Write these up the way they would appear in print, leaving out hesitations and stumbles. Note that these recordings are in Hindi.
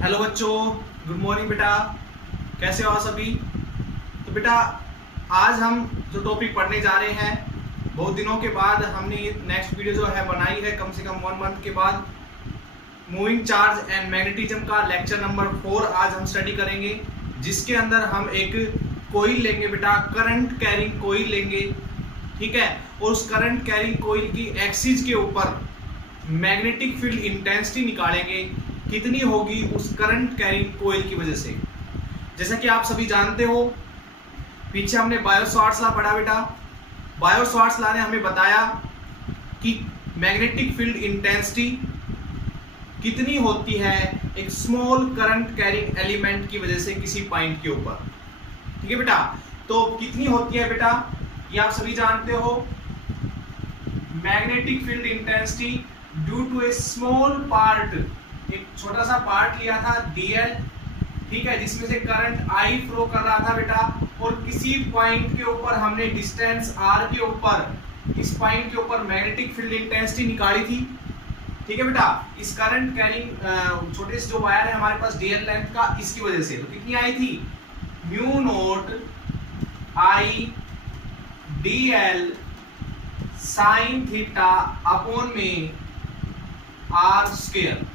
हेलो बच्चों, गुड मॉर्निंग बेटा। कैसे हो आप सभी? तो बेटा आज हम जो टॉपिक पढ़ने जा रहे हैं, बहुत दिनों के बाद हमने ये नेक्स्ट वीडियो जो है बनाई है, कम से कम 1 मंथ के बाद। मूविंग चार्ज एंड मैग्नेटिज्म का लेक्चर नंबर 4 आज हम स्टडी करेंगे, जिसके अंदर हम एक कोइल लेंगे बेटा, करंट कैरिंग कोइल लेंगे, ठीक है। और उस करंट कैरिंग कोइल की एक्सिस के ऊपर मैग्नेटिक फील्ड इंटेंसिटी निकालेंगे, कितनी होगी उस करंट कैरिंग कोइल की वजह से। जैसा कि आप सभी जानते हो, पीछे हमने बायो-सावर्ट्स लॉ पढ़ा बेटा। बायो-सावर्ट्स लॉ ने हमें बताया कि मैग्नेटिक फील्ड इंटेंसिटी कितनी होती है एक स्मॉल करंट कैरिंग एलिमेंट की वजह से किसी पॉइंट के ऊपर, ठीक है बेटा। तो कितनी होती है बेटा, ये आप सभी जानते हो। Magnetic field intensity due to a small part, एक छोटा सा पार्ट लिया था dl, ठीक है, जिसमें से करंट I फ्लो कर रहा था बेटा, और किसी पॉइंट के ऊपर हमने डिस्टेंस r के ऊपर, इस पॉइंट के ऊपर मैग्नेटिक फील्ड इंटेंसिटी निकाली थी, ठीक है बेटा। इस करंट कैरिंग छोटे से जो वायर है हमारे पास dl लेंथ का, इसकी वजह से तो कितनी आई थी, mu naught I dl sine theta upon में r स्क्वायर।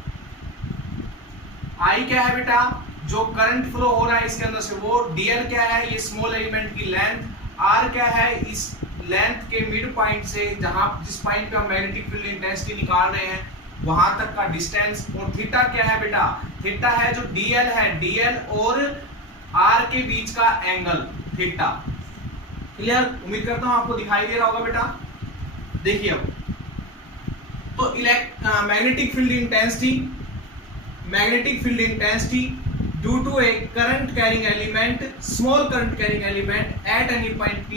I क्या है बेटा, जो करंट फ्लो हो रहा है इसके अंदर से, वो dl क्या है, ये स्मॉल एलिमेंट की लेंथ, r क्या है, इस लेंथ के मिड पॉइंट से जहां जिस पॉइंट पे हम मैग्नेटिक फील्ड इंटेंसिटी निकाल रहे हैं वहां तक का डिस्टेंस, और थीटा क्या है बेटा, थीटा है जो dl है, dl और r के बीच का एंगल थीटा। क्लियर? उम्मीद करता हूं आपको दिखाई दे रहा होगा बेटा। देखिए अब तो magnetic field intensity due to a current carrying element, small current carrying element at any point P,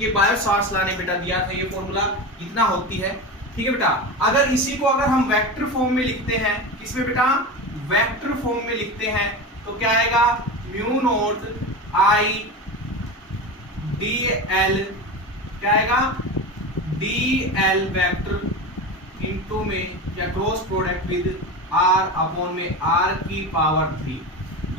ये बायो-सावर्ट्स लॉ ने बेटा दिया था, ये फॉर्मूला इतना होती है, ठीक है बेटा। अगर इसी को अगर हम वेक्टर फॉर्म में लिखते हैं, किसमें बेटा, वेक्टर फॉर्म में लिखते हैं, तो क्या आएगा, म्यू नोट I dl, क्या आएगा, dl वेक्टर इनटू में या cross product with r upon में r की पावर 3।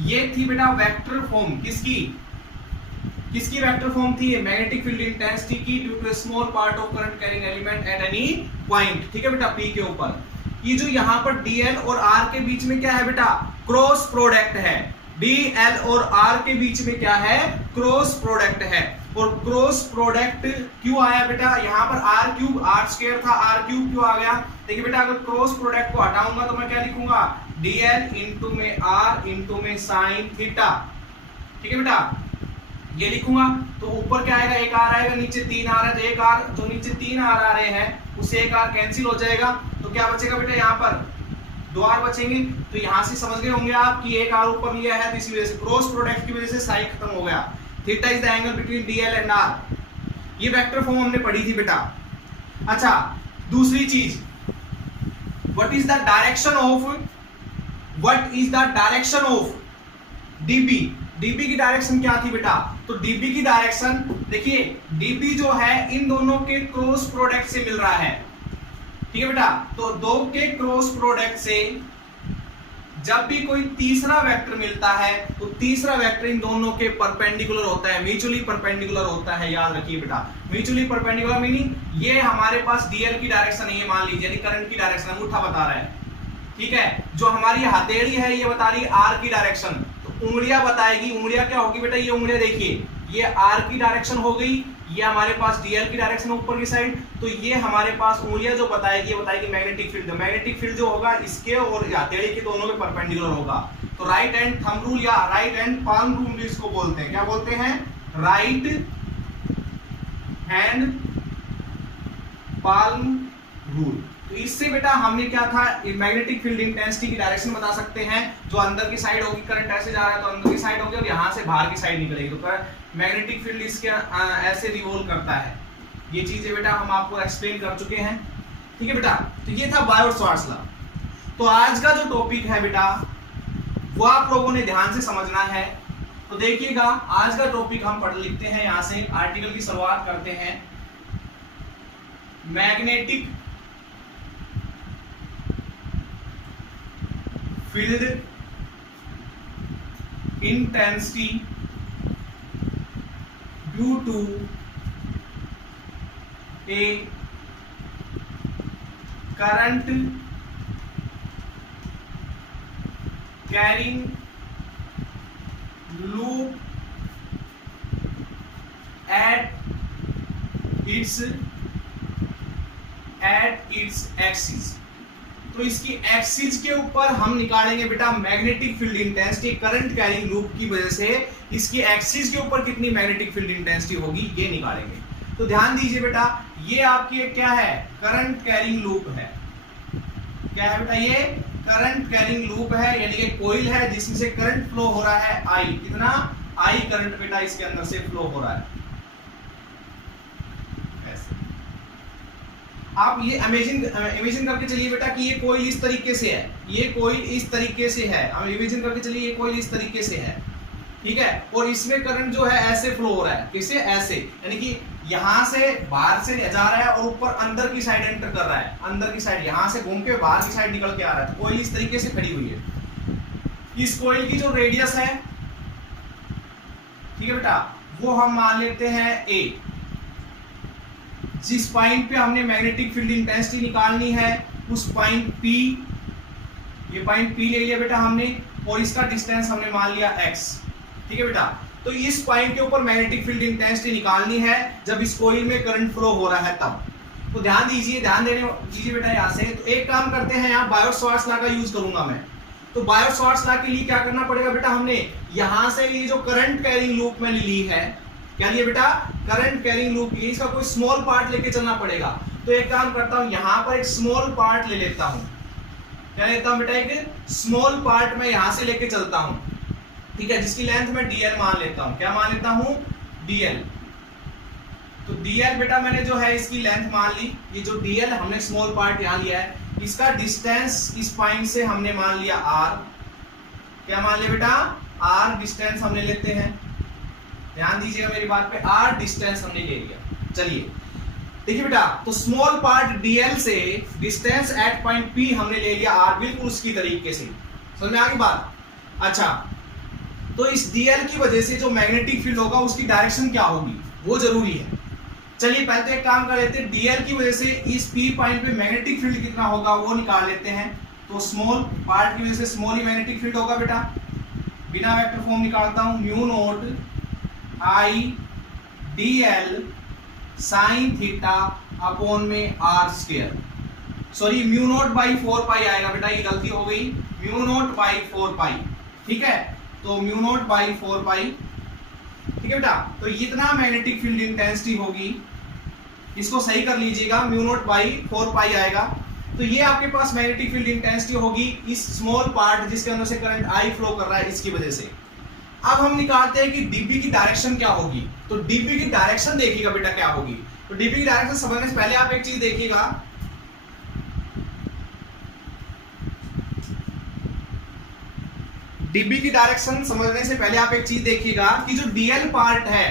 ये थी बेटा वेक्टर फॉर्म, किसकी वेक्टर फॉर्म थी, मैग्नेटिक फील्ड इंटेंसिटी की due to a small part of current carrying element at any point, ठीक है बेटा, P के ऊपर। ये जो यहाँ पर dl और r के बीच में क्या है बेटा, क्रॉस प्रोडक्ट है, dl और r के बीच में क्या है, क्रॉस प्रोडक्ट है। और क्रॉस प्रोडक्ट क्यों आया बेटा, यहाँ पर r क्यूब, r स्क्वायर था, r क्यूब क्यों आ गया। देखिए बेटा, अगर क्रॉस प्रोडक्ट को हटाऊंगा तो मैं क्या लिखूंगा, dl इंटू में r इंटू में साइन थीटा, ठीक है बेटा, ये लिखूंगा। तो ऊपर क्या आएगा, एक r आएगा, नीचे 3 r है, तो एक r जो नीचे 3 r आ रहे हैं उससे एक r कैंसिल हो जाएगा, तो क्या बचेगा बेटा, यहाँ पर 2 r बचेंगे। तो यहाँ से समझ गए होंगे आप कि एक r ऊपर लिया है, तो इसी वजह से क्रॉस प्रोडक्ट की वजह से साइन खत्म हो गया। Theta is the angle between dl and r, ये वेक्टर फॉर्म हमने पढ़ी थी बेटा। अच्छा, दूसरी चीज, what is the direction of db, db की डायरेक्शन क्या थी बेटा, तो db की डायरेक्शन देखिए, db जो है इन दोनों के क्रॉस प्रोडक्ट से मिल रहा है, ठीक है बेटा। तो दो के क्रॉस प्रोडक्ट से जब भी कोई तीसरा वेक्टर मिलता है तो तीसरा वेक्टर इन दोनों के परपेंडिकुलर होता है, म्यूचुअली परपेंडिकुलर होता है, याद रखिए बेटा। म्यूचुअली परपेंडिकुलर मीनिंग ये हमारे पास dl की डायरेक्शन है, ये मान लीजिए, यानी करंट की डायरेक्शन अंगूठा बता रहा है, ठीक है। जो हमारी हथेली है ये बता रही है r की डायरेक्शन, तो उंगलियां बताएगी, उंगलियां क्या होगी बेटा, ये उंगलियां देखिए, ये r की डायरेक्शन हो गई, ये हमारे पास dl की डायरेक्शन ऊपर की साइड, तो ये हमारे पास उंगलियां जो बताएगी, ये बताएगी मैग्नेटिक फील्ड। मैग्नेटिक फील्ड जो होगा इसके और हथेली के दोनों के परपेंडिकुलर होगा। तो राइट हैंड थंब रूल या राइट हैंड पाल्म रूल भी इसको बोलते हैं, क्या बोलते हैं, राइट हैंड पाल्म रूल। तो इससे बेटा हमने क्या था, मैग्नेटिक फील्ड इंटेंसिटी की डायरेक्शन बता सकते हैं, जो अंदर की साइड होगी, करंट ऐसे जा रहा है तो अंदर की साइड होगी, और यहाँ से बाहर की साइड निकलेगी, तो मैग्नेटिक फील्ड इसके ऐसे रिवॉल्व करता है। ये चीजें बेटा हम आपको एक्सप्लेन कर चुके हैं, ठीक है बेटा। तो ये था बायो-सावर्ट्स लॉ। तो आज का जो टॉपिक है बेटा वो आप लोगों ने ध्यान से समझना है। तो देखिएगा, आज का टॉपिक हम पढ़ लिखते हैं, यहां से आर्टिकल की शुरुआत करते हैं। Magnetic field intensity due to a current carrying loop at its axis. तो इसकी एक्सिस के ऊपर हम निकालेंगे बेटा magnetic field intensity current carrying loop की वजह से इसकी एक्सिस के ऊपर कितनी मैग्नेटिक फील्ड इंटेंसिटी होगी ये निकालेंगे। तो ध्यान दीजिए बेटा ये आपकी एक क्या है करंट कैरिंग लूप है। क्या है बेटा ये करंट कैरिंग लूप है यानी कि कोइल है जिसमें से करंट फ्लो हो रहा है आई। कितना आई करंट बेटा इसके अंदर से फ्लो हो रहा है। आप ये इमेजिन करके चलिए बेटा कि ये कोइल इस तरीके से है, ये कोइल इस तरीके से है। हम इमेजिन करके चलिए ये कोइल इस तरीके से है, ठीक है, और इसमें करंट जो है ऐसे फ्लो हो रहा है। किसे ऐसे यानी कि यहां से बाहर से जा रहा है और ऊपर अंदर की साइड एंटर कर रहा है। अंदर की साइड यहां से घूम के बाहर की साइड निकल के आ रहा है। तो कोइल इस तरीके से खड़ी हुई है। इस कोइल की जो रेडियस है, ठीक है बेटा, वो हम मान लेते हैं ए। जिस पॉइंट पे हमने मैग्नेटिक फील्ड इंटेंसिटी निकालनी है उस पॉइंट P, ये पॉइंट P ले लिया बेटा हमने और इसका डिस्टेंस हमने मान लिया x, ठीक है बेटा। तो इस पॉइंट के ऊपर मैग्नेटिक फील्ड इंटेंसिटी निकालनी है जब इस कोइल में करंट फ्लो हो रहा है तब। तो ध्यान दीजिए, ध्यान देने दीजिए बेटा यहाँ से। तो एक काम करते हैं, यहाँ बायो-सवार्ट्स लॉ का यूज करूंगा मैं। तो बायो-सवार्ट्स लॉ के लिए क्या करना पड़ेगा बेटा, हमने यहां से ये जो करंट कैरिंग लूप में ली है, क्या लिया बेटा करंट कैरिंग लूप की, इसका कोई स्मॉल पार्ट लेके चलना पड़ेगा। तो एक काम करता हूं, यहां पर एक स्मॉल पार्ट ले लेता हूं। क्या लेता हूं बेटा एक स्मॉल पार्ट मैं यहां से लेके चलता हूं, ठीक है, जिसकी लेंथ मैं dl मान लेता हूं। क्या मान लेता हूं dl। तो dl बेटा मैंने जो है इसकी लेंथ मान ली। ये जो dl हमने स्मॉल पार्ट यहां लिया है, इसका डिस्टेंस इस पॉइंट से हमने मान लिया r। क्या मान लिया बेटा r डिस्टेंस हमने लेते हैं। ध्यान दीजिएगा मेरी बात पे, r डिस्टेंस हमने ले लिया। चलिए देखिए बेटा, तो स्मॉल पार्ट dl से डिस्टेंस एट पॉइंट P हमने ले लिया r, बिल्कुल उसकी तरीके से। समझ में आ गई बात। अच्छा, तो इस dl की वजह से जो मैग्नेटिक फील्ड होगा उसकी डायरेक्शन क्या होगी वो जरूरी है। चलिए पहले तो एक काम कर लेते हैं, dl की वजह से इस P पॉइंट पे मैग्नेटिक फील्ड कितना होगा वो निकाल लेते हैं। तो स्मॉल पार्ट की वजह से स्मॉल ही मैग्नेटिक फील्ड होगा बेटा। बिना वेक्टर फॉर्म निकालता हूं, mu naught I dl sine theta upon में r square. Sorry mu naught by 4 पाई आएगा बेटा, ये गलती हो गई। म्यू नोट बाई 4 पाई, ठीक है। तो म्यू नोट बाई 4 पाई, ठीक है बेटा। तो इतना मैग्नेटिक फील्ड इंटेंसिटी होगी, इसको सही कर लीजिएगा, म्यू नोट बाई 4 पाई आएगा। तो ये आपके पास मैग्नेटिक फील्ड इंटेंसिटी होगी इस स्मॉल पार्ट जिसके अंदर से करंट I फ्लो कर रहा है इसकी वजह से। अब हम निकालते हैं कि dB की डायरेक्शन क्या होगी। तो dB की डायरेक्शन देखिएगा बेटा क्या होगी। तो dB की डायरेक्शन समझने से पहले आप एक चीज देखिएगा, dB की डायरेक्शन समझने से पहले आप एक चीज देखिएगा कि जो dl पार्ट है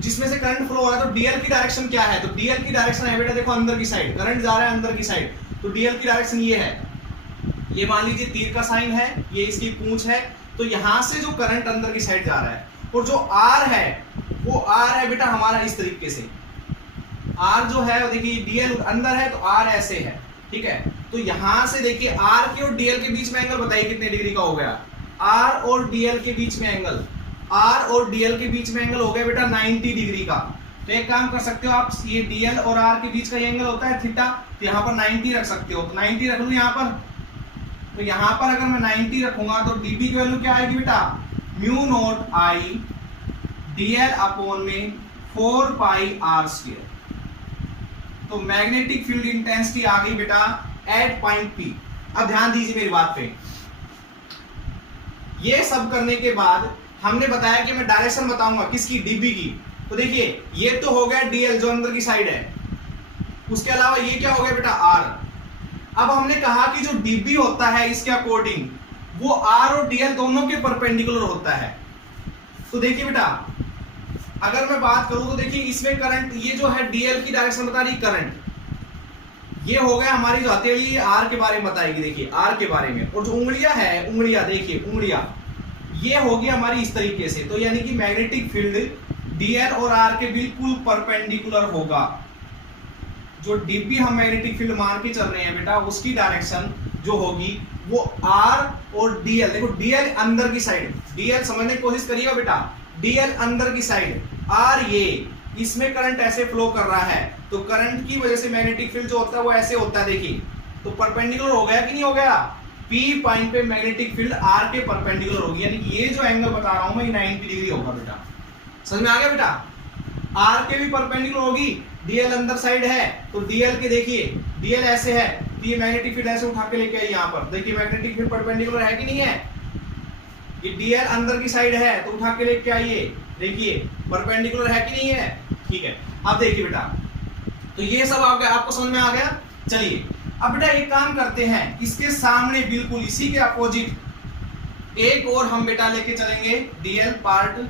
जिसमें से करंट फ्लो हो रहा है, तो dl की डायरेक्शन क्या है। तो dl की डायरेक्शन है बेटा, देखो अंदर की साइड करंट जा रहा है अंदर की साइड। तो dl की डायरेक्शन ये है, ये मान लीजिए तीर का साइन है, ये इसकी पूंछ है। तो यहां से जो करंट अंदर की साइड जा रहा है और जो R है वो R है बेटा हमारा इस तरीके से। R जो है देखिए dl अंदर है तो R ऐसे है, ठीक है। तो यहां से देखिए R के और dl के बीच में एंगल बताइए कितने डिग्री का हो गया। R और dl के बीच में एंगल, R और dl के बीच में एंगल हो गया बेटा 90 डिग्री का। तो एक काम कर सकते हो आप, ये dl और R के बीच का ये एंगल होता है थीटा, तो यहाँ पर 90 रख सकते हो। तो 90 रख लूं यहाँ पर। तो यहां पर अगर मैं 90 रखूंगा तो dB की वैल्यू क्या आएगी बेटा, mu naught I dl upon में 4 पाई r स्क्वायर। तो मैग्नेटिक फील्ड इंटेंसिटी आ गई बेटा एट पॉइंट P। अब ध्यान दीजिए मेरी बात पे, ये सब करने के बाद हमने बताया कि मैं डायरेक्शन बताऊंगा किसकी, dB की। तो देखिए ये तो हो गया dl जो अंदर की साइड है, उसके अलावा ये क्या हो गया बेटा r। अब हमने कहा कि जो dB होता है इसके अकॉर्डिंग वो R और dl दोनों के परपेंडिकुलर होता है। तो देखिए बेटा अगर मैं बात करूं तो देखिए इसमें करंट, ये जो है dl की डायरेक्शन बता रही करंट, ये हो गया हमारी जो हथेली R के बारे में बताएगी। देखिए R के बारे में, और जो उंगलियां है, उंगलियां देखिए उंगलियां, ये होगी हमारी इस तरीके से। तो यानी कि मैग्नेटिक फील्ड डीएल और आर के बिल्कुल परपेंडिकुलर होगा। जो डीपी हम मैग्नेटिक फील्ड मान के चल रहे हैं बेटा, उसकी डायरेक्शन जो होगी वो आर और डीएल, देखो डीएल अंदर की साइड, डीएल समझने की कोशिश करिएगा बेटा, डीएल अंदर की साइड, आर ये इसमें करंट ऐसे फ्लो कर रहा है, तो करंट की वजह से मैग्नेटिक फील्ड जो होता है वो ऐसे होता है, देखिए तो परपेंडिकुलर हो गया कि नहीं हो गया, पी पॉइंट पे मैग्नेटिक फील्ड आर के परपेंडिकुलर होगी, यानी कि ये जो एंगल बता रहा हूं मैं 90 डिग्री होगा बेटा। समझ में आ गया बेटा? आर के भी परपेंडिकुलर होगी, डीएल अंदर साइड है तो डीएल के देखिए, डीएल ऐसे है तो ये मैग्नेटिक फील्ड ऐसे उठा के लेके आइए यहां पर, देखिए मैग्नेटिक फील्ड परपेंडिकुलर है कि नहीं है, ये डीएल अंदर की साइड है तो उठा के लेके आइए, देखिए परपेंडिकुलर है कि नहीं है। ठीक है, अब देखिए बेटा, तो ये सब आपको समझ में आ गया। चलिए अब बेटा एक काम करते हैं, इसके सामने बिल्कुल इसी के अपोजिट एक और हम बेटा लेके चलेंगे, डीएल पार्ट,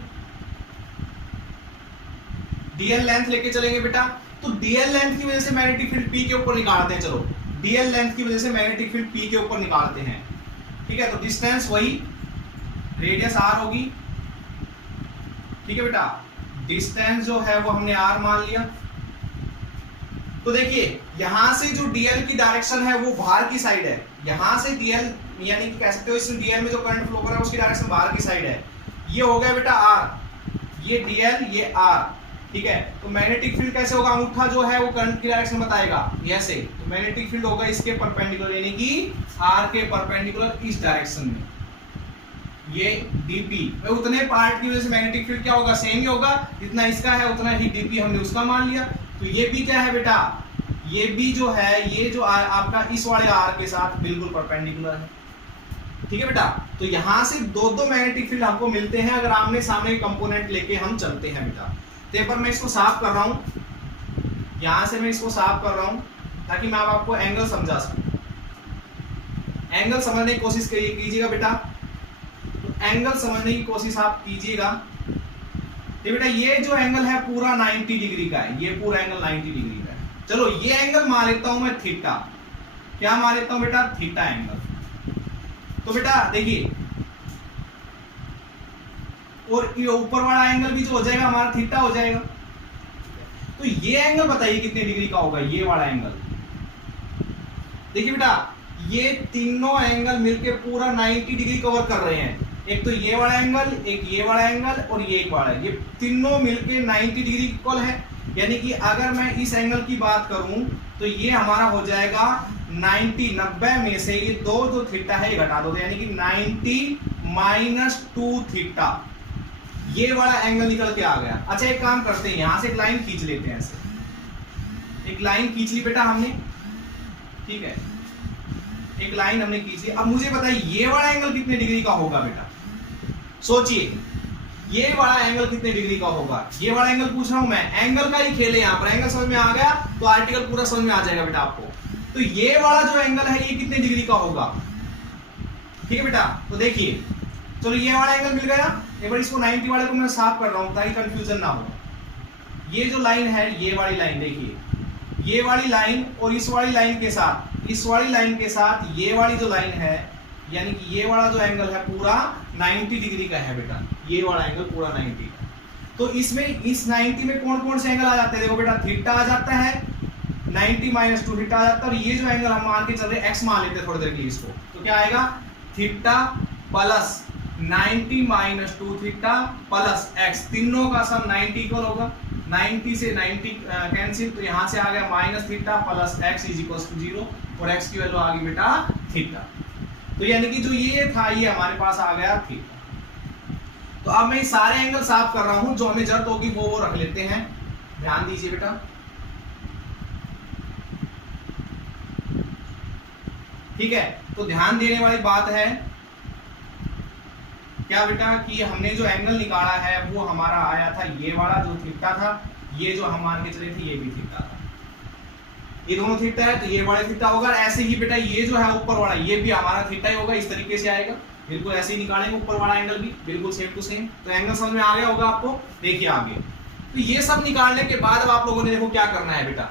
डीएल लेंथ लेके चलेंगे बेटा। तो डीएल लेंथ की वजह से मैग्नेटिक फील्ड पी के ऊपर निकालते हैं, चलो डीएल लेंथ की वजह से मैग्नेटिक फील्ड पी के ऊपर निकालते हैं। ठीक है, तो डिस्टेंस वही, रेडियस आर होगी, ठीक है बेटा, डिस्टेंस जो है वो हमने आर मान लिया। तो देखिए यहां से जो डीएल की डायरेक्शन है वो बाहर की साइड है, यहां से डीएल यानी कि कह सकते हो इस डीएल में जो करंट फ्लो कर रहा है उसकी डायरेक्शन बाहर की साइड है, ये हो गया बेटा आर, ये डीएल ये आर। ठीक है, तो मैग्नेटिक फील्ड कैसे होगा, अंगूठा जो है वो करंट की डायरेक्शन बताएगा ऐसे, तो मैग्नेटिक फील्ड होगा इसके परपेंडिकुलर, यानी कि आर के परपेंडिकुलर इस डायरेक्शन में, ये डीपी, उतने पार्ट की वजह से मैग्नेटिक फील्ड क्या होगा, सेम ही होगा, जितना इसका है उतना ही डीपी हमने उसका मान लिया। तो ये भी क्या है बेटा, ये भी जो है ये जो आपका इस वाले आर के साथ बिल्कुल परपेंडिकुलर है। ठीक है बेटा, तो यहां से दो मैग्नेटिक फील्ड आपको मिलते हैं अगर आमने सामने कंपोनेंट लेके हम चलते हैं बेटा। तो पर मैं इसको साफ कर रहा हूं, यहां से मैं इसको साफ कर रहा हूं ताकि मैं आपको एंगल समझा सकूं। एंगल समझने की कोशिश कीजिएगा बेटा, तो एंगल समझने की कोशिश आप कीजिएगा। तो बेटा ये जो एंगल है पूरा 90 डिग्री का है, ये पूरा एंगल 90 डिग्री का है। चलो ये एंगल मान लेता हूं मैं थीटा, क्या मान लेता हूं बेटा, थीटा एंगल। तो बेटा देखिए, और ये ऊपर वाला एंगल भी जो हो जाएगा हमारा थीटा हो जाएगा। तो ये एंगल बताइए कितने डिग्री का होगा, ये वाला एंगल। देखिए बेटा ये तीनों एंगल मिलके पूरा 90 डिग्री कवर कर रहे हैं, एक तो ये वाला एंगल, एक ये वाला एंगल और ये एक वाला, ये तीनों मिलके 90 डिग्री इक्वल है। यानी कि अगर मैं इस एंगल की बात करूं तो ये हमारा हो जाएगा 90 में से ये दो जो थीटा है ये घटा दो, यानी कि 90 - 2 थीटा, ये वाला एंगल निकल के आ गया। अच्छा एक काम करते हैं, यहां से एक लाइन खींच लेते हैं, ऐसे एक लाइन खींच ली बेटा हमने। ठीक है, एक लाइन हमने खींच ली। अब मुझे बताइए ये वाला एंगल कितने डिग्री का होगा बेटा, सोचिए ये वाला एंगल कितने डिग्री का होगा, ये वाला एंगल पूछ रहा हूं मैं, एंगल का ही खेल है यहाँ पर, एंगल समझ में आ गया तो आर्टिकल पूरा समझ में आ जाएगा बेटा आपको। तो ये वाला जो एंगल है ये कितने डिग्री का होगा, ठीक है बेटा। तो देखिए चलो ये वाला एंगल मिल गया, एक बार इसको 90 वाले को मैं साफ कर रहा हूं ताकि कंफ्यूजन ना हो। ये जो लाइन है ये वाली लाइन, देखिए ये वाली लाइन और इस वाली लाइन के साथ, इस वाली लाइन के साथ ये वाली जो लाइन है, यानी कि ये वाला जो एंगल है पूरा 90 डिग्री का है बेटा, ये वाला एंगल पूरा 90 का। तो इसमें इस 90 में कौन कौन से एंगल आ जाते हैं, देखो बेटा थीटा आ जाता है, 90 - 2 थीटा आ जाता है, और ये जो एंगल हम मान के चल रहे हैं एक्स मान लेते हैं थोड़ी देर के लिए इसको, तो क्या आएगा theta plus 90 - 2 theta plus x, तीनों का सम 90 इक्वल होगा, 90 से 90 कैंसिल, तो यहां से आ गया minus theta plus x is equal to 0, और एक्स की वैल्यू आ गई बेटा थीटा। तो यानी कि जो ये था ये हमारे पास आ गया थीटा। तो अब मैं सारे एंगल साफ कर रहा हूं, जो हमें जरूरत होगी वो रख लेते हैं, ध्यान दीजिए बेटा। ठीक है, तो ध्यान देने वाली बात है क्या बेटा कि हमने जो एंगल निकाला है वो हमारा आया था ये वाला जो थीटा था, ये जो हम मान के चले थे ये भी थीटा था, ये दोनों थीटा है तो ये वाला थीटा होगा। ऐसे ही बेटा ये जो है ऊपर वाला ये भी हमारा थीटा ही होगा, इस तरीके से आएगा, बिल्कुल ऐसे ही निकालेंगे ऊपर वाला एंगल भी बिल्कुल सेम टू सेम। तो एंगल समझ में आ गया होगा आपको, देखिए आगे। तो ये सब निकालने के बाद अब आप लोगों ने देखो क्या करना है बेटा,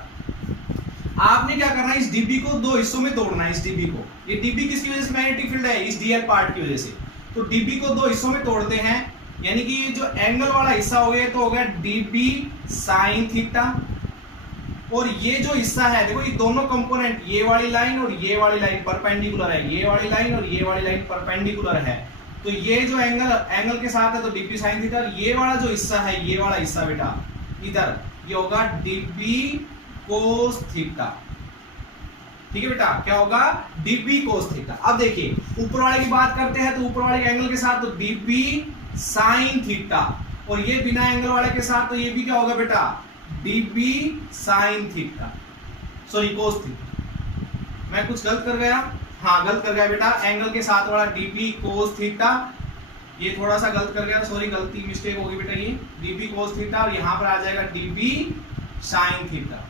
आपने क्या करना है, इस डीबी को दो हिस्सों में तोड़ना है। इस डीबी को, ये डीबी किसकी वजह से मैग्नेटिक फील्ड है, इस डीएल पार्ट की वजह से, तो डीबी को दो हिस्सों में तोड़ते हैं, यानी कि ये जो एंगल वाला हिस्सा हो गया तो हो गया डीबी साइन थीटा, और ये जो हिस्सा है देखो ये दोनों कंपोनेंट, ये वाली लाइन और ये वाली लाइन परपेंडिकुलर है, ये वाली लाइन और ये वाली लाइन परपेंडिकुलर है, तो ये जो एंगल के साथ है तो डीबी साइन थीटा, और ये वाला जो हिस्सा है, ये वाला हिस्सा बेटा इधर ये होगा डीबी कोस थीटा। ठीक है बेटा, क्या होगा डीबी कोस थीटा। अब देखिए ऊपर वाले की बात करते हैं तो ऊपर वाले के एंगल के साथ तो डीबी साइन थीटा, और ये बिना एंगल वाले के साथ तो ये भी क्या होगा बेटा dB sine theta, sorry cos theta. मैं कुछ गलत कर गया, हाँ गलत कर गया बेटा, एंगल के साथ वाला डीबी कोस थीटा, ये थोड़ा सा गलत कर गया, सॉरी गलती मिस्टेक होगी बेटा, ये डीबी कोस थीटा और यहां पर आ जाएगा डीबी साइन थीटा।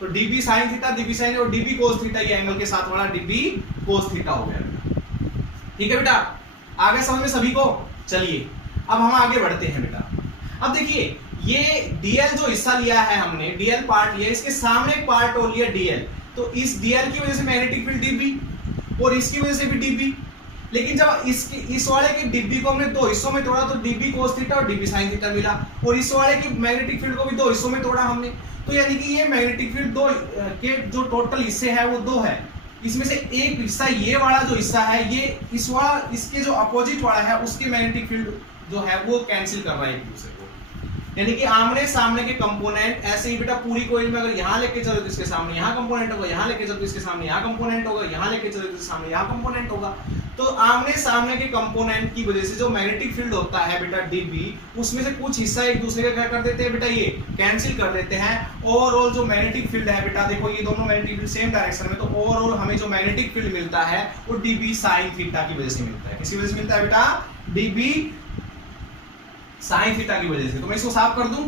तो dB sine theta, dB sine और डीबी कोस थीटा, ये एंगल के साथ वाला डीबी कोस थीटा हो गया। ठीक है बेटा, आगे समझ में सभी को? चलिए अब हम आगे बढ़ते हैं बेटा। अब देखिए ये डीएल जो हिस्सा लिया है हमने, डीएल पार्ट लिया, इसके सामने एक पार्ट और लिया डीएल, तो इस डीएल की वजह से मैग्नेटिक फील्ड डीबी और इसकी वजह से भी डीबी, लेकिन जब इस वाले के डीबी को हमने दो हिस्सों में तोड़ा तो डीबी कोस थीटा और डीबी साइन थीटा मिला, और इस वाले की मैग्नेटिक फील्ड को भी दो हिस्सों में तोड़ा हमने, तो यानी कि ये मैग्नेटिक फील्ड दो के जो टोटल हिस्से है वो दो है, इसमें से एक हिस्सा ये वाला जो हिस्सा है ये इस वाला इसके जो अपोजिट वाला है उसके मैग्नेटिक फील्ड जो है वो कैंसिल कर रहा है एक दूसरे को, यानी कि आमने सामने के कंपोनेंट। ऐसे ही बेटा पूरी कोइल में अगर यहां लेके चलो तो इसके सामने यहां कंपोनेंट होगा, यहां लेके चलो तो इसके सामने यहां कंपोनेंट होगा, यहां लेके चलो तो इसके सामने यहां कंपोनेंट होगा, तो आमने सामने के कंपोनेंट की वजह से जो मैग्नेटिक फील्ड होता है बेटा डीबी, उसमें से कुछ हिस्सा एक दूसरे का क्या कर देते हैं बेटा ये कैंसिल कर देते हैं। ओवरऑल जो मैग्नेटिक फील्ड है बेटा देखो ये दोनों मैग्नेटिक फील्ड सेम डायरेक्शन में, तो ओवरऑल हमें जो मैग्नेटिक फील्ड मिलता है वो डीबी साइन थीटा की वजह से मिलता है। किसकी वजह से मिलता है बेटा? डीबी साइन थीटा की वजह से। तो मैं इसको साफ कर दूं,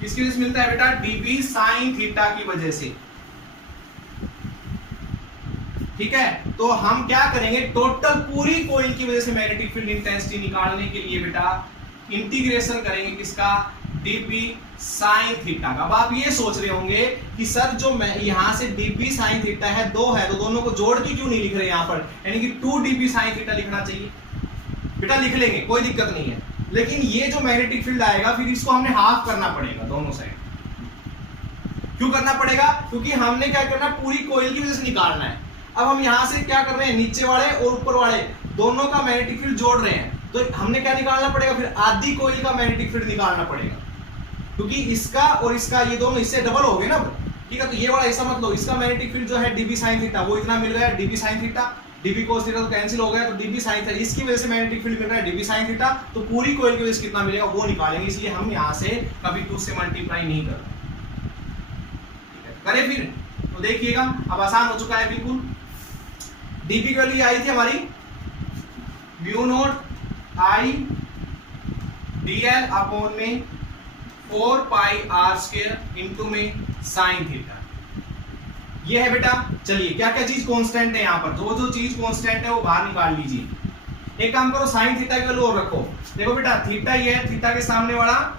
किसकी वजह से मिलता है बेटा? डीबी साइन थीटा की वजह से। ठीक है, तो हम क्या करेंगे, टोटल पूरी कोइल की वजह से मैग्नेटिक फील्ड इंटेंसिटी निकालने के लिए बेटा इंटीग्रेशन करेंगे किसका? डीबी साइन थीटा का। अब आप ये सोच रहे होंगे कि सर जो यहां से डीबी साइन थीटा है दो है, तो दोनों को जोड़ के क्यों नहीं लिख रहे यहां पर, यानी कि 2 डीबी साइन थीटा लिखना चाहिए। बेटा लिख लेंगे, कोई दिक्कत नहीं है, लेकिन ये जो मैग्नेटिक फील्ड आएगा फिर इसको हमने हाफ करना पड़ेगा दोनों साइड। क्यों करना पड़ेगा? क्योंकि हमने क्या करना, पूरी कोइल की वजह से निकालना है। अब हम यहां से क्या कर रहे हैं, नीचे वाले और ऊपर वाले दोनों का मैग्नेटिक फील्ड जोड़ रहे हैं, तो हमने क्या निकालना पड़ेगा, फिर आधी कोइल का मैग्नेटिक फील्ड निकालना पड़ेगा, क्योंकि इसका और इसका ये दोनों इससे डबल हो गए ना। ठीक है, तो ये वाला ऐसा मत लो, इसका मैग्नेटिक फील्ड जो है डीबी साइन थीटा वो इतना मिल गया, dB sine theta, dB cos theta तो कैंसिल हो गया, तो डीबी साइन थीटा इसकी वजह से मैग्नेटिक फील्ड मिल रहा है डीबी साइन थीटा, तो पूरी कोइल की वजह से कितना मिलेगा वो निकालेंगे, इसलिए हम यहां से कभी 2 से मल्टीप्लाई नहीं करते। करें फिर, तो देखिएगा अब आसान हो चुका है बिल्कुल। डीपी की वैल्यू आई थी हमारी म्यू नॉट आई डीएल अपॉन में 4 पाई आर स्क्वायर इनटू में साइन थीटा, ये है बेटा। चलिए क्या क्या चीज कांस्टेंट है यहाँ पर, जो चीज कांस्टेंट है वो बाहर निकाल लीजिए। एक काम करो, साइन थीटा की वैल्यू और रखो। देखो बेटा थीटा ये है, थीटा के सामने वाला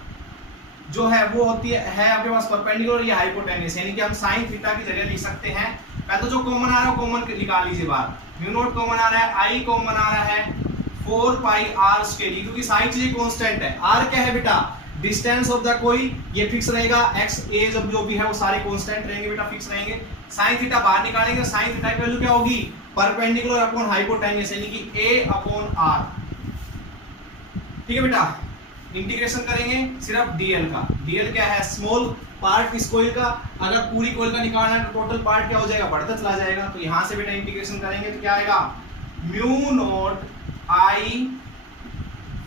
जो है वो होती है आपके पास परपेंडिकुलर या हाइपोटेन्यूस, यानी कि हम साइन थीटा की जगह लिख सकते हैं। पहले तो जो कॉमन आ रहा है वो कॉमन निकाल लीजिए बाहर। म्यू नॉट कॉमन आ रहा है, आई कॉमन आ रहा है, 4 पाई आर स्क्वायर, क्योंकि सारी चीजें कांस्टेंट है। आर क्या है बेटा? डिस्टेंस ऑफ द कोइल, ये फिक्स रहेगा। एक्स ए जब जो भी है वो सारे कांस्टेंट रहेंगे बेटा, फिक्स रहेंगे। साइन थीटा बाहर निकालेंगे, साइन थीटा की वैल्यू क्या होगी? परपेंडिकुलर अपॉन हाइपोटेन्यूस, यानी कि ए अपॉन आर। ठीक है बेटा, इंटीग्रेशन करेंगे सिर्फ डीएल का। डीएल क्या है? स्मॉल पार्ट इस कोइल का, अगर पूरी कोइल का निकालना है तो टोटल पार्ट क्या हो जाएगा? बढ़ता चला जाएगा। तो यहां से बेटा इंटीग्रेशन करेंगे तो क्या आएगा? Mu naught I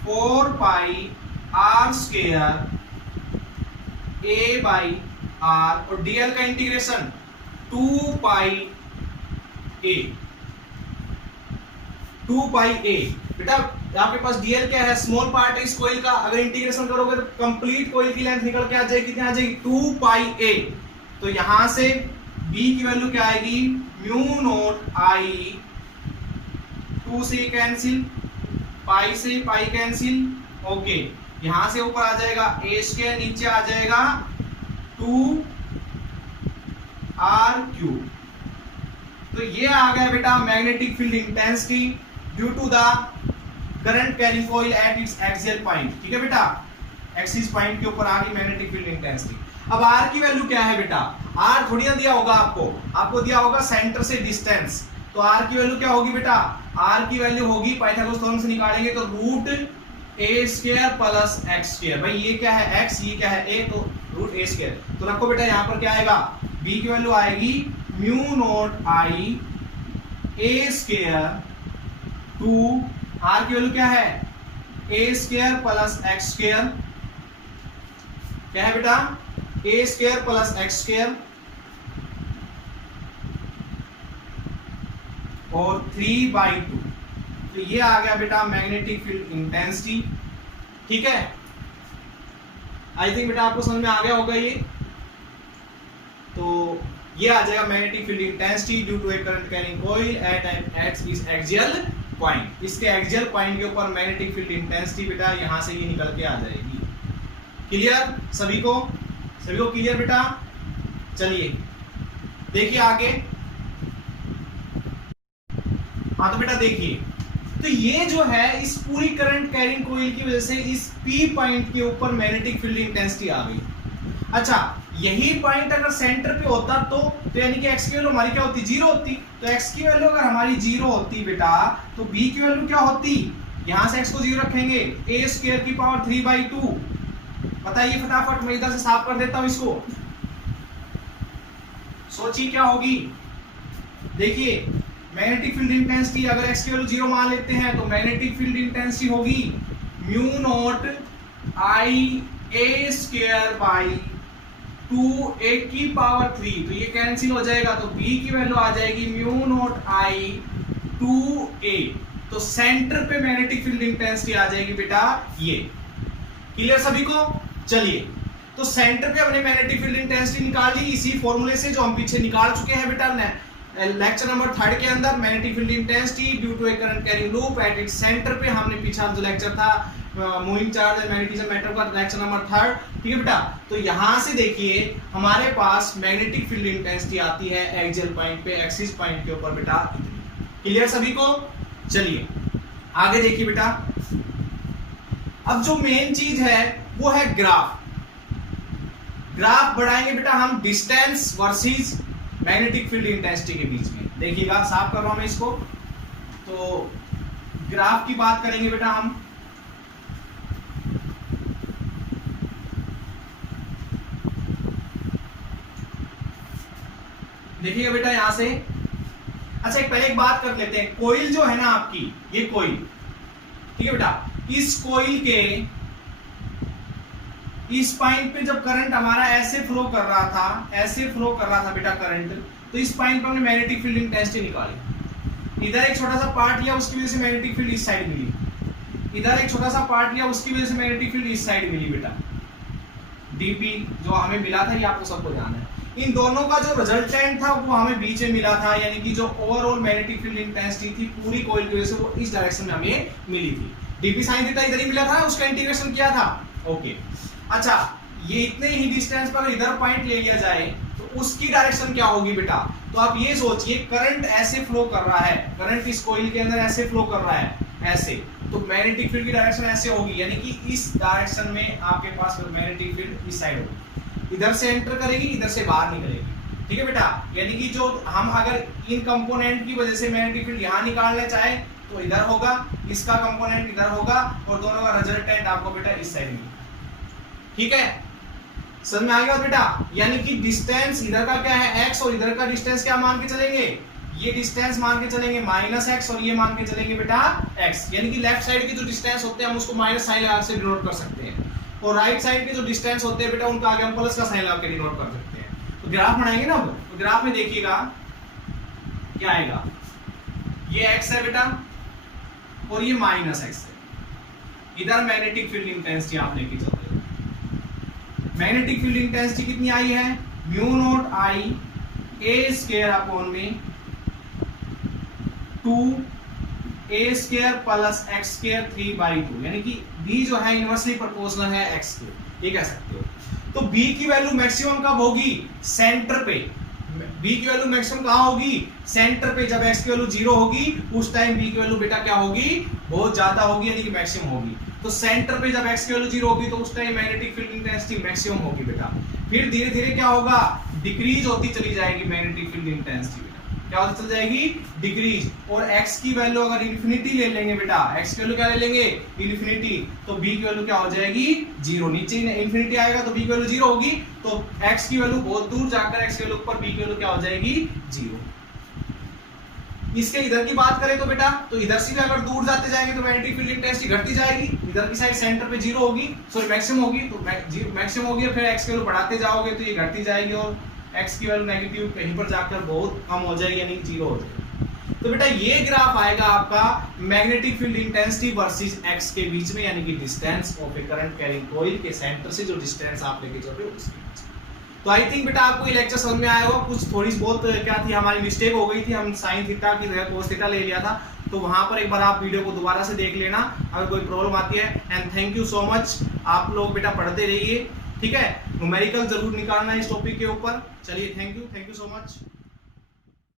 4 pi R square A by R, और डीएल का integration 2 pi A, 2 pi A. बेटा आपके पास डीएल क्या है? स्मॉल पार्ट है इस कोइल का, अगर इंटीग्रेशन करोगे तो कंप्लीट कोइल की लेंथ निकल के आ जाएगी, कितनी आ जाएगी? 2 पाई ए। तो यहां से बी की वैल्यू क्या आएगी? म्यू नॉट आई, 2 से कैंसिल, पाई से पाई कैंसिल, ओके। यहां से ऊपर आ जाएगा ए स्क्वायर, नीचे आ जाएगा 2 r³ तो ये आ गया बेटा magnetic field intensity due to the current carrying coil at its axial point. ठीक है बेटा, एक्सिस पॉइंट के ऊपर आ गई मैग्नेटिक फील्ड इंटेंसिटी। अब r की वैल्यू क्या है बेटा, r थोड़ी ना दिया होगा आपको दिया होगा सेंटर से डिस्टेंस, तो r की वैल्यू क्या होगी बेटा, r की वैल्यू होगी पाइथागोरस थ्योरम से निकालेंगे तो √a² प्लस x²। भाई ये क्या है x, ये क्या है a, तो √a²। तो रखो बेटा यहाँ पर क्या आएगा, b की वैल्यू आएगी μ0I a² टू r की वैल्यू क्या है a² प्लस x², क्या है बेटा a² प्लस x² और 3/2। तो ये आ गया बेटा मैग्नेटिक फील्ड इंटेंसिटी। ठीक है, आई थिंक बेटा आपको समझ में आ गया होगा ये। तो ये आ जाएगा magnetic field intensity due to a current carrying coil at इस एक्सियल पॉइंट। इसके एक्सियल पॉइंट के ऊपर मैग्नेटिक फील्ड इंटेंसिटी बेटा यहां से ये निकल के आ जाएगी। क्लियर सभी को क्लियर बेटा। चलिए देखिए आगे। हाँ तो बेटा देखिए, तो ये जो है इस पूरी करंट कैरिंग कॉइल की वजह से इस P पॉइंट के ऊपर मैग्नेटिक फील्ड इंटेंसिटी आ गई। अच्छा, यही पॉइंट अगर सेंटर पे होता तो यानी कि x की वैल्यू हमारी क्या होती, 0 होती। तो x की वैल्यू अगर हमारी 0 होती बेटा, तो b की वैल्यू क्या होती, यहां से x को 0 रखेंगे, a² की पावर 3/2। बताइए फटाफट, मैं इधर से साफ कर देता हूं इसको, सोचिए क्या होगी। देखिए मैग्नेटिक फील्ड इंटेंसिटी अगर x की वैल्यू 0 मान लेते हैं तो मैग्नेटिक फील्ड इंटेंसिटी होगी μ0I a² की पावर 3। तो ये कैंसिल हो जाएगा, तो b की वैल्यू आ जाएगी μ0I तो सेंटर पे मैग्नेटिक फील्ड इंटेंसिटी आ जाएगी बेटा ये। क्लियर सभी को। चलिए, तो सेंटर पे हमने मैग्नेटिक फील्ड इंटेंसिटी निकाल ली इसी फॉर्मूले से जो हम पीछे निकाल चुके हैं बेटा लेक्चर नंबर 3 के अंदर। Magnetic field intensity due to a current carrying loop at its centre पे हमने पीछे जो लेक्चर था moving charge and magnetism matter का लेक्चर नंबर 3। ठीक है बेटा, तो यहां से देखिए हमारे पास मैग्नेटिक फील्ड इंटेंसिटी आती है एक्सियल पॉइंट पे, एक्सिस पॉइंट के ऊपर बेटा। क्लियर सभी को। चलिए आगे देखिए बेटा। अब जो मेन चीज है वो है ग्राफ बढ़ाएंगे बेटा हम distance versus magnetic field intensity के बीच में। देखिएगा, साफ कर रहा हूं मैं इसको। तो ग्राफ की बात करेंगे बेटा हम। देखिएगा बेटा यहां से। अच्छा पहले एक बात कर लेते हैं, कोइल जो है ना आपकी, ये कोइल, ठीक है बेटा, इस कोइल के इस पॉइंट पे जब करंट हमारा ऐसे फ्लो कर रहा था बेटा करंट, तो इस पॉइंट पर हमने मैग्नेटिक फील्ड इंटेंसिटी निकाली। इधर एक छोटा सा पार्ट लिया, उसकी वजह से मैग्नेटिक फील्ड इस साइड मिली। इधर एक छोटा सा पार्ट लिया, उसकी वजह से मैग्नेटिक फील्ड इस साइड मिली बेटा। डीपी जो हमें मिला था, ये आपको सबको ध्यान है। इन दोनों का जो रिजल्टेंट था वो हमें बीच में मिला था, यानी कि जो ओवरऑल मैग्नेटिक फील्ड इंटेंसिटी थी पूरी कॉइल की वजह से वो इस डायरेक्शन में हमें मिली थी। डीपी साइन थीटा इधर ही मिला था, उसका इंटीग्रेशन किया था। ओके, अच्छा ये इतने ही डिस्टेंस पर इधर पॉइंट ले लिया जाए तो उसकी डायरेक्शन क्या होगी बेटा। तो आप ये सोचिए, करंट ऐसे फ्लो कर रहा है, करंट इस कॉइल के अंदर ऐसे फ्लो कर रहा है ऐसे, तो मैग्नेटिक फील्ड की डायरेक्शन ऐसे होगी, यानी कि इस डायरेक्शन में आपके पास मैग्नेटिक फील्ड इस साइड होगी, इधर से एंटर करेगी, इधर से बाहर निकलेगी। ठीक है बेटा, यानी कि जो हम अगर इन कंपोनेंट की वजह से मैग्नेटिक फील्ड यहाँ निकालना चाहे तो इधर होगा, इसका कंपोनेंट इधर होगा, और दोनों का रिजल्टेंट आपको बेटा इस साइड में। ठीक है, समझ में आ गया बेटा। यानी कि डिस्टेंस इधर का क्या है x, और इधर का डिस्टेंस क्या मान के चलेंगे, ये डिस्टेंस मान के चलेंगे -x, और ये मान के चलेंगे बेटा x। यानी कि लेफ्ट साइड के जो डिस्टेंस होते हैं हम उसको माइनस साइन लगा से डिनोट कर सकते हैं, और राइट साइड के जो डिस्टेंस होते हैं बेटा उनका आगे हम प्लस का साइन लगा के डिनोट कर सकते हैं। तो ग्राफ बनाएंगे ना, तो ग्राफ में देखिएगा क्या आएगा, ये x है बेटा और ये -x है। इधर मैग्नेटिक फील्ड इंटेंसिटी आप लेके चल रहे हो। मैग्नेटिक फील्ड इंटेंसिटी कितनी आई है, μ0I a² 2a² plus x² 3/2, यानी कि b जो है इनवर्सली प्रोपोर्शनल है x के, ये कह सकते हो। तो b की वैल्यू मैक्सिमम कब होगी, सेंटर पे। बी की वैल्यू मैक्सिमम कहां होगी, सेंटर पे। जब एक्स की वैल्यू 0 होगी उस टाइम बी की वैल्यू बेटा क्या होगी, बहुत ज्यादा होगी, यानी कि मैक्सिमम होगी। तो सेंटर पे जब एक्स की वैल्यू 0 होगी तो उस time magnetic field intensity maximum होगी बेटा। फिर धीरे धीरे क्या होगा, डिक्रीज होती चली जाएगी मैग्नेटिक फील्ड इंटेंसिटी, क्या होती चल जाएगी, डिक्रीज। और x की वैल्यू अगर इन्फिनिटी ले लेंगे बेटा, x की वैल्यू क्या ले लेंगे, इन्फिनिटी, तो b की वैल्यू क्या हो जाएगी, 0। नीचे इन्फिनिटी आएगा तो b की वैल्यू 0 होगी, तो x की वैल्यू बहुत दूर जाकर x की वैल्यू ऊपर b की वैल्यू क्या हो जाएगी, 0। इसके इधर की बात करें तो बेटा, तो इधर से भी अगर दूर जाते जाएंगे तो मैग्नेटिक फील्ड इंटेंसिटी घटती जाएगी। इधर की साइड सेंटर पे 0 होगी, सॉरी मैक्सिमम होगी, तो मैक्सिमम होगी, फिर x की वैल्यू बढ़ाते जाओगे तो ये घटती जाएगी और x की वैल्यू नेगेटिव कहीं पर जाकर बहुत कम हो जाएगी, यानी 0 हो जाएगी। तो बेटा ये ग्राफ आएगा आपका magnetic field intensity versus x के बीच में, यानी कि distance of A current carrying coil के सेंटर से जो डिस्टेंस आप लेके चल रहे हो उसके बीच। तो आई थिंक बेटा आपको ये लेक्चर समझ में आया होगा। कुछ थोड़ी बहुत क्या थी, हमारी मिस्टेक हो गई थी, हम साइन थीटा की जगह कोस थीटा ले लिया था, तो वहां पर एक बार आप वीडियो को दोबारा से देख लेना अगर कोई प्रॉब्लम आती है। And thank you so much, आप लोग बेटा पढ़ते रहिए, ठीक है। न्यूमेरिकल जरूर निकालना है इस टॉपिक के ऊपर। चलिए थैंक यू सो मच।